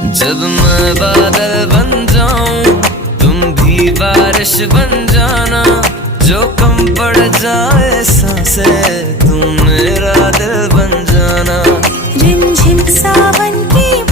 जब मैं बादल बन जाऊं तुम भी बारिश बन जाना, जो कम पड़ जाए सांसें तुम मेरा दिल बन जाना। रिमझिम सावन की